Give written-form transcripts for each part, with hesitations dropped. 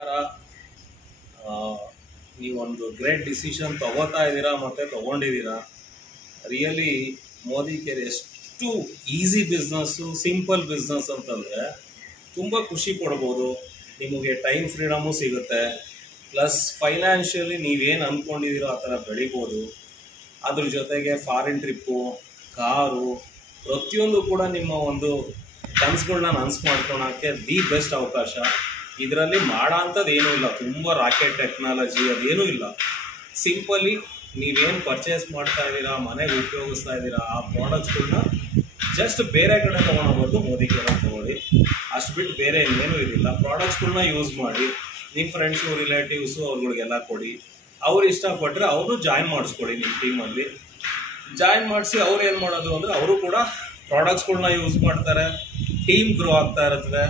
ಆ, ನೀವೊಂದು great decision ತಗೋತಾ ಇದ್ದೀರಾ ಮತ್ತು ತಗೊಂಡಿದ್ದೀರಾ. ರಿಯಲಿ ಮೋದಿ ಕೇರ್ ಎಷ್ಟು ಈಸಿ ಬಿಸ್ನೆಸ್ಸು, ಸಿಂಪಲ್ ಬಿಸ್ನೆಸ್ ಅಂತಂದರೆ ತುಂಬ ಖುಷಿ ಪಡ್ಬೋದು. ನಿಮಗೆ ಟೈಮ್ ಫ್ರೀಡಮು ಸಿಗುತ್ತೆ, ಪ್ಲಸ್ ಫೈನಾನ್ಷಿಯಲಿ ನೀವೇನು ಅಂದ್ಕೊಂಡಿದ್ದೀರೋ ಆ ಥರ ಬೆಳಿಬೋದು. ಅದ್ರ ಜೊತೆಗೆ ಫಾರಿನ್ ಟ್ರಿಪ್ಪು, ಕಾರು, ಪ್ರತಿಯೊಂದು ಕೂಡ ನಿಮ್ಮ ಒಂದು ಕನಸುಗಳನ್ನ ನನಸು ಮಾಡ್ಕೊಳಕ್ಕೆ ದಿ ಬೆಸ್ಟ್ ಅವಕಾಶ. ಇದರಲ್ಲಿ ಮಾಡೋ ಅಂಥದ್ದು ಏನೂ ಇಲ್ಲ, ತುಂಬ ರಾಕೆಟ್ ಟೆಕ್ನಾಲಜಿ ಅದೇನೂ ಇಲ್ಲ. ಸಿಂಪಲಿ ನೀವೇನು ಪರ್ಚೇಸ್ ಮಾಡ್ತಾ ಇದ್ದೀರಾ, ಮನೆಗೆ ಉಪಯೋಗಿಸ್ತಾ ಇದ್ದೀರಾ, ಆ ಪ್ರಾಡಕ್ಟ್ಸ್ಗಳನ್ನ ಜಸ್ಟ್ ಬೇರೆ ಕಡೆ ತೊಗೊಂಡೋಗೋದು ಮೋದಿ ಕೇರ್ ತೊಗೊಳ್ಳಿ. ಅಷ್ಟು ಬಿಟ್ಟು ಬೇರೆ ಇನ್ನೇನೂ ಇದಿಲ್ಲ. ಪ್ರಾಡಕ್ಟ್ಸ್ಗಳನ್ನ ಯೂಸ್ ಮಾಡಿ ನಿಮ್ಮ ಫ್ರೆಂಡ್ಸು, ರಿಲೇಟಿವ್ಸು ಅವ್ರುಗಳಿಗೆಲ್ಲ ಕೊಡಿ. ಅವ್ರು ಇಷ್ಟಪಟ್ಟರೆ ಅವರು ಜಾಯಿನ್ ಮಾಡಿಸ್ಕೊಳ್ಳಿ ನಿಮ್ಮ ಟೀಮಲ್ಲಿ. ಜಾಯಿನ್ ಮಾಡಿಸಿ ಅವ್ರು ಏನು ಮಾಡೋದು ಅಂದರೆ ಅವರು ಕೂಡ ಪ್ರಾಡಕ್ಟ್ಸ್ಗಳನ್ನ ಯೂಸ್ ಮಾಡ್ತಾರೆ, ಟೀಮ್ ಗ್ರೋ ಆಗ್ತಾ ಇರುತ್ತವೆ.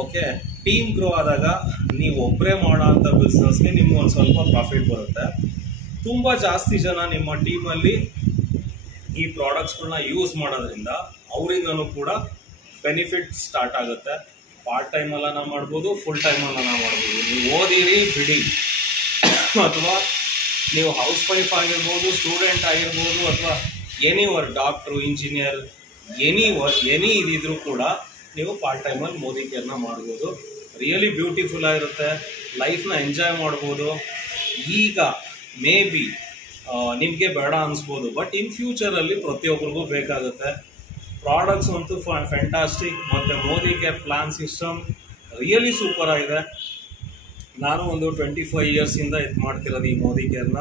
ಓಕೆ, ಟೀಮ್ ಗ್ರೋ ಆದಾಗ ನೀವು ಒಬ್ಬರೇ ಮಾಡೋ ಅಂಥ ಬಿಸ್ನೆಸ್ಗೆ ನಿಮ್ಗೆ ಒಂದು ಸ್ವಲ್ಪ ಪ್ರಾಫಿಟ್ ಬರುತ್ತೆ. ತುಂಬ ಜಾಸ್ತಿ ಜನ ನಿಮ್ಮ ಟೀಮಲ್ಲಿ ಈ ಪ್ರಾಡಕ್ಟ್ಸ್ಗಳನ್ನ ಯೂಸ್ ಮಾಡೋದ್ರಿಂದ ಅವರಿಂದನೂ ಕೂಡ ಬೆನಿಫಿಟ್ ಸ್ಟಾರ್ಟ್ ಆಗುತ್ತೆ. ಪಾರ್ಟ್ ಟೈಮಲ್ಲ ಮಾಡ್ಬೋದು, ಫುಲ್ ಟೈಮಲ್ಲ ಮಾಡ್ಬೋದು. ನೀವು ಓದಿರಿ ಬಿಡಿ, ಅಥವಾ ನೀವು ಹೌಸ್ ವೈಫ್ ಆಗಿರ್ಬೋದು, ಸ್ಟೂಡೆಂಟ್ ಆಗಿರ್ಬೋದು, ಅಥವಾ any work, doctor, engineer, any ಇದಿದ್ರೂ ಕೂಡ ನೀವು ಪಾರ್ಟ್ ಟೈಮಲ್ಲಿ ಮೋದಿ ಕೇರ್ನ ಮಾಡ್ಬೋದು. ರಿಯಲಿ ಬ್ಯೂಟಿಫುಲ್ ಆಗಿರುತ್ತೆ, ಲೈಫ್ನ ಎಂಜಾಯ್ ಮಾಡ್ಬೋದು. ಈಗ ಮೇ ಬಿ ನಿಮಗೆ ಬೇಡ ಅನಿಸ್ಬೋದು, ಬಟ್ ಇನ್ ಫ್ಯೂಚರಲ್ಲಿ ಪ್ರತಿಯೊಬ್ಬರಿಗೂ ಬೇಕಾಗುತ್ತೆ. ಪ್ರಾಡಕ್ಟ್ಸ್ ಅಂತೂ ಫ್ಯಾಂಟಾಸ್ಟಿಕ್, ಮತ್ತು Modi care plan system really super ಆಗಿದೆ. ನಾನು ಒಂದು 25 ಇಯರ್ಸಿಂದ ಇದು ಮಾಡ್ತಿರೋದು ಈ ಮೋದಿ ಕೇರ್ನ.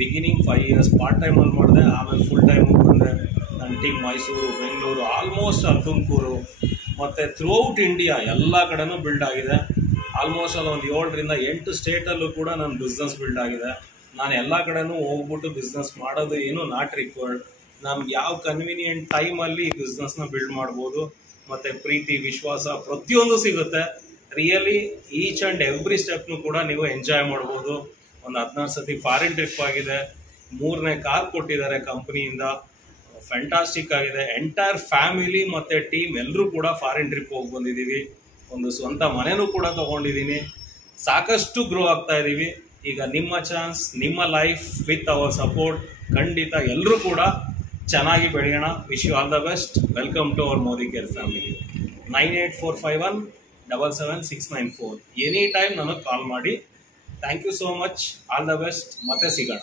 ಬಿಗಿನಿಂಗ್ 5 ಇಯರ್ಸ್ ಪಾರ್ಟ್ ಟೈಮಲ್ಲಿ ಮಾಡಿದೆ, ಆಮೇಲೆ ಫುಲ್ ಟೈಮಿಗೆ ಬಂದೆ. ನನ್ನ ಟೀಮ್ ಮೈಸೂರು, ಬೆಂಗಳೂರು, ಆಲ್ಮೋಸ್ಟ್ ತುಮಕೂರು ಮತ್ತು ಥ್ರೂಔಟ್ ಇಂಡಿಯಾ ಎಲ್ಲ ಕಡೆನೂ ಬಿಲ್ಡ್ ಆಗಿದೆ. ಆಲ್ಮೋಸ್ಟ್ ಅಲ್ಲಿ ಒಂದು 7ರಿಂದ 8 ಸ್ಟೇಟಲ್ಲೂ ಕೂಡ ನನ್ನ ಬಿಸ್ನೆಸ್ ಬಿಲ್ಡ್ ಆಗಿದೆ. ನಾನು ಎಲ್ಲ ಕಡೆನೂ ಹೋಗ್ಬಿಟ್ಟು ಬಿಸ್ನೆಸ್ ಮಾಡೋದು ಏನು ನಾಟ್ ರಿಕ್ವೈರ್ಡ್. ನಮ್ಗೆ ಯಾವ ಕನ್ವೀನಿಯೆಂಟ್ ಟೈಮಲ್ಲಿ ಈ ಬಿಸ್ನೆಸ್ನ ಬಿಲ್ಡ್ ಮಾಡ್ಬೋದು, ಮತ್ತು ಪ್ರೀತಿ, ವಿಶ್ವಾಸ ಪ್ರತಿಯೊಂದು ಸಿಗುತ್ತೆ. ರಿಯಲಿ ಈಚ್ ಆ್ಯಂಡ್ ಎವ್ರಿ ಸ್ಟೆಪ್ನು ಕೂಡ ನೀವು ಎಂಜಾಯ್ ಮಾಡ್ಬೋದು. ಒಂದು 14 ಸತಿ ಫಾರಿನ್ ಟ್ರಿಪ್ ಆಗಿದೆ, 3ನೇ ಕಾರ್ ಕೊಟ್ಟಿದ್ದಾರೆ ಕಂಪ್ನಿಯಿಂದ, ಫ್ಯಾಂಟಾಸ್ಟಿಕ್ ಆಗಿದೆ. ಎಂಟೈರ್ ಫ್ಯಾಮಿಲಿ ಮತ್ತು ಟೀಮ್ ಎಲ್ಲರೂ ಕೂಡ ಫಾರಿನ್ ಟ್ರಿಪ್ ಹೋಗಿ ಬಂದಿದ್ದೀವಿ. ಒಂದು ಸ್ವಂತ ಮನೆಯೂ ಕೂಡ ತೊಗೊಂಡಿದ್ದೀನಿ. ಸಾಕಷ್ಟು ಗ್ರೋ ಆಗ್ತಾ ಇದ್ದೀವಿ. ಈಗ ನಿಮ್ಮ ಚಾನ್ಸ್, ನಿಮ್ಮ ಲೈಫ್ ವಿತ್ ಅವರ್ ಸಪೋರ್ಟ್. ಖಂಡಿತ ಎಲ್ಲರೂ ಕೂಡ ಚೆನ್ನಾಗಿ ಬೆಳೆಯೋಣ. Wish you all the best. Welcome to our Modi care family. 9845177694 any time ನನಗೆ ಕಾಲ್ ಮಾಡಿ. Thank you so much. All the best. ಮತ್ತೆ ಸಿಗೋಣ.